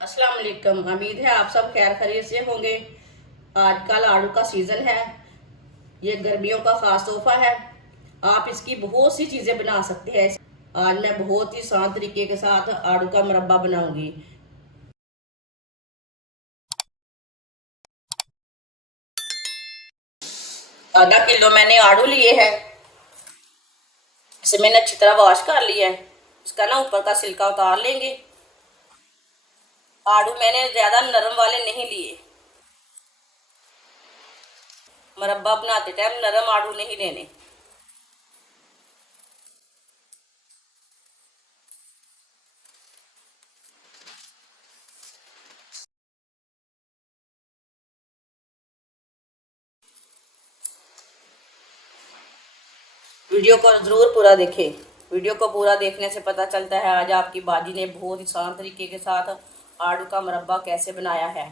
अस्सलाम वालेकुम। उम्मीद है आप सब खैर खैरियत से होंगे। आजकल आड़ू का सीज़न है। ये गर्मियों का ख़ास तोहफा है। आप इसकी बहुत सी चीज़ें बना सकते हैं। आज मैं बहुत ही आसान तरीके के साथ आड़ू का मुरब्बा बनाऊंगी। आधा किलो मैंने आड़ू लिए हैं। इसे मैंने अच्छी तरह वॉश कर लिया है। इसका ना ऊपर का छिलका उतार लेंगे। आड़ू मैंने ज़्यादा नरम वाले नहीं लिए। मुरब्बा बनाते टाइम नरम आड़ू नहीं लेने। वीडियो को ज़रूर पूरा देखें। वीडियो को पूरा देखने से पता चलता है आज आपकी बाजी ने बहुत ही आसान तरीके के साथ आड़ू का मुरब्बा कैसे बनाया है।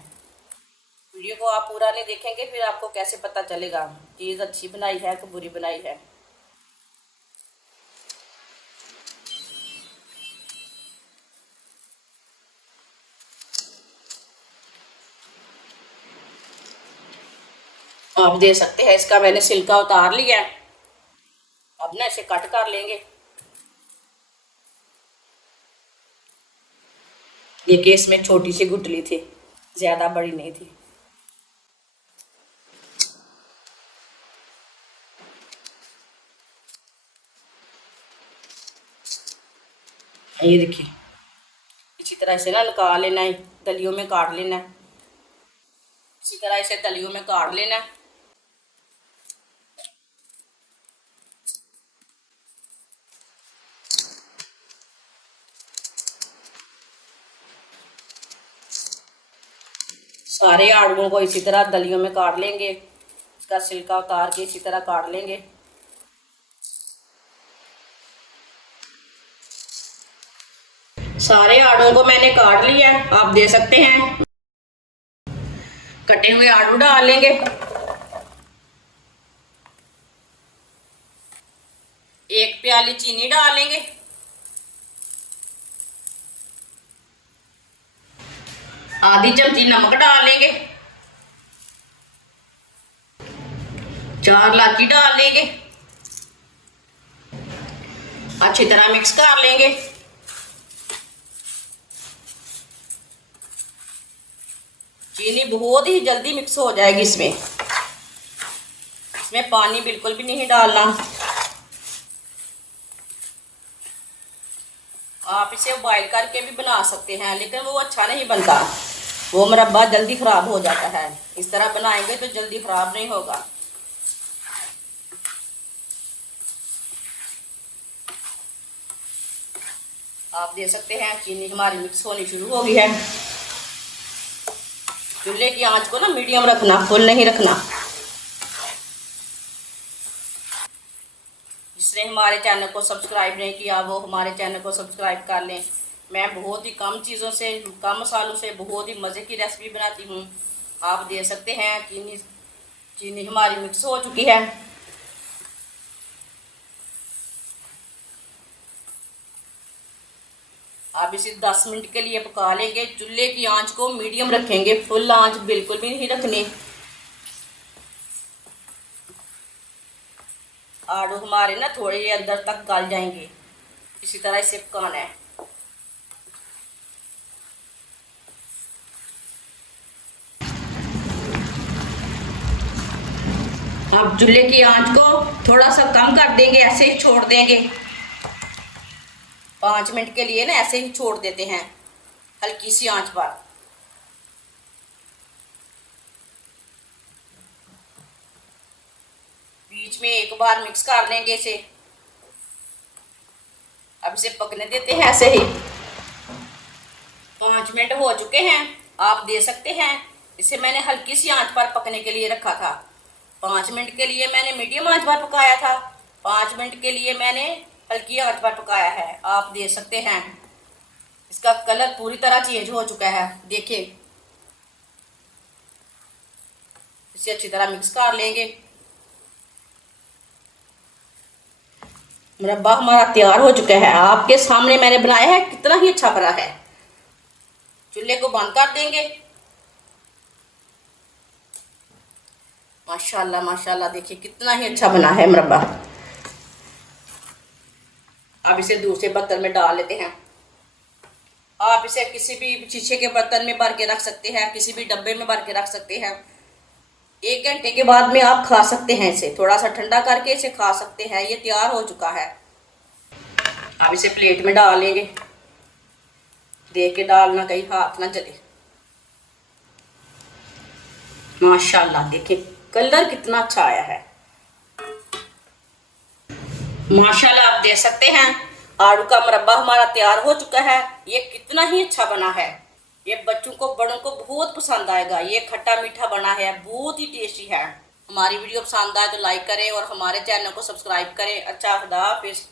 वीडियो को आप पूरा नहीं देखेंगे फिर आपको कैसे पता चलेगा चीज़ अच्छी बनाई है कि बुरी बनाई है। आप दे सकते हैं इसका मैंने छिलका उतार लिया है। अब ना इसे कट कर लेंगे। देखिए इसमें छोटी सी गुठली थी, ज़्यादा बड़ी नहीं थी। ये देखिए इसी तरह इसे ना निकाल लेना है, दलियों में काट लेना है। इसी तरह इसे दलियों में काट लेना है। सारे आड़ूओं को इसी तरह दलियों में काट लेंगे। इसका छिलका उतार के इसी तरह काट लेंगे। सारे आड़ूओं को मैंने काट लिया, आप दे सकते हैं। कटे हुए आड़ू डाल लेंगे। एक प्याली चीनी डाल लेंगे। आधी चमची नमक डाल लेंगे। 4 इलायची डाल लेंगे। अच्छी तरह मिक्स कर लेंगे। चीनी बहुत ही जल्दी मिक्स हो जाएगी। इसमें पानी बिल्कुल भी नहीं डालना। आप इसे बॉईल करके भी बना सकते हैं लेकिन वो अच्छा नहीं बनता। वो मुरब्बा जल्दी ख़राब हो जाता है। इस तरह बनाएंगे तो जल्दी ख़राब नहीं होगा। आप दे सकते हैं चीनी हमारी मिक्स होनी शुरू हो गई है। चूल्हे की आंच को ना मीडियम रखना, फुल नहीं रखना। जिसने हमारे चैनल को सब्सक्राइब नहीं किया वो हमारे चैनल को सब्सक्राइब कर लें। मैं बहुत ही कम चीज़ों से, कम मसालों से बहुत ही मज़े की रेसिपी बनाती हूँ। आप दे सकते हैं चीनी हमारी मिक्स हो चुकी है। आप इसे 10 मिनट के लिए पका लेंगे। चूल्हे की आंच को मीडियम रखेंगे, फुल आंच बिल्कुल भी नहीं रखनी। आलू हमारे ना थोड़े अंदर तक गल जाएंगे। इसी तरह इसे पकाना है। आप चूल्हे की आंच को थोड़ा सा कम कर देंगे, ऐसे ही छोड़ देंगे। 5 मिनट के लिए ना ऐसे ही छोड़ देते हैं हल्की सी आंच पर। बीच में एक बार मिक्स कर लेंगे इसे। अब इसे पकने देते हैं ऐसे ही। 5 मिनट हो चुके हैं, आप दे सकते हैं। इसे मैंने हल्की सी आंच पर पकने के लिए रखा था। 5 मिनट के लिए मैंने मीडियम आंच पर पकाया था। 5 मिनट के लिए मैंने हल्की आंच पर पकाया है। आप दे सकते हैं। इसका कलर पूरी तरह चेंज हो चुका है, देखिए। इसे अच्छी तरह मिक्स कर लेंगे। मुरब्बा हमारा तैयार हो चुका है। आपके सामने मैंने बनाया है, कितना ही अच्छा बना है। चूल्हे को बंद कर देंगे। माशाल्लाह माशाल्लाह, देखिए कितना ही अच्छा बना है मुरब्बा। अब इसे दूसरे बर्तन में डाल लेते हैं। आप इसे किसी भी शीशे के बर्तन में भर के रख सकते हैं, किसी भी डब्बे में भर के रख सकते हैं। 1 घंटे के बाद में आप खा सकते हैं इसे, थोड़ा सा ठंडा करके इसे खा सकते हैं। ये तैयार हो चुका है। अब इसे प्लेट में डाल लेंगे। देख के डालना, कहीं हाथ ना जले। माशाल्लाह देखिए कलर कितना अच्छा आया है। माशाल्लाह आप देख सकते हैं आलू का मुरब्बा हमारा तैयार हो चुका है। ये कितना ही अच्छा बना है। ये बच्चों को बड़ों को बहुत पसंद आएगा। ये खट्टा मीठा बना है, बहुत ही टेस्टी है। हमारी वीडियो पसंद आए तो लाइक करें और हमारे चैनल को सब्सक्राइब करें। अच्छा, खुदा हाफिज।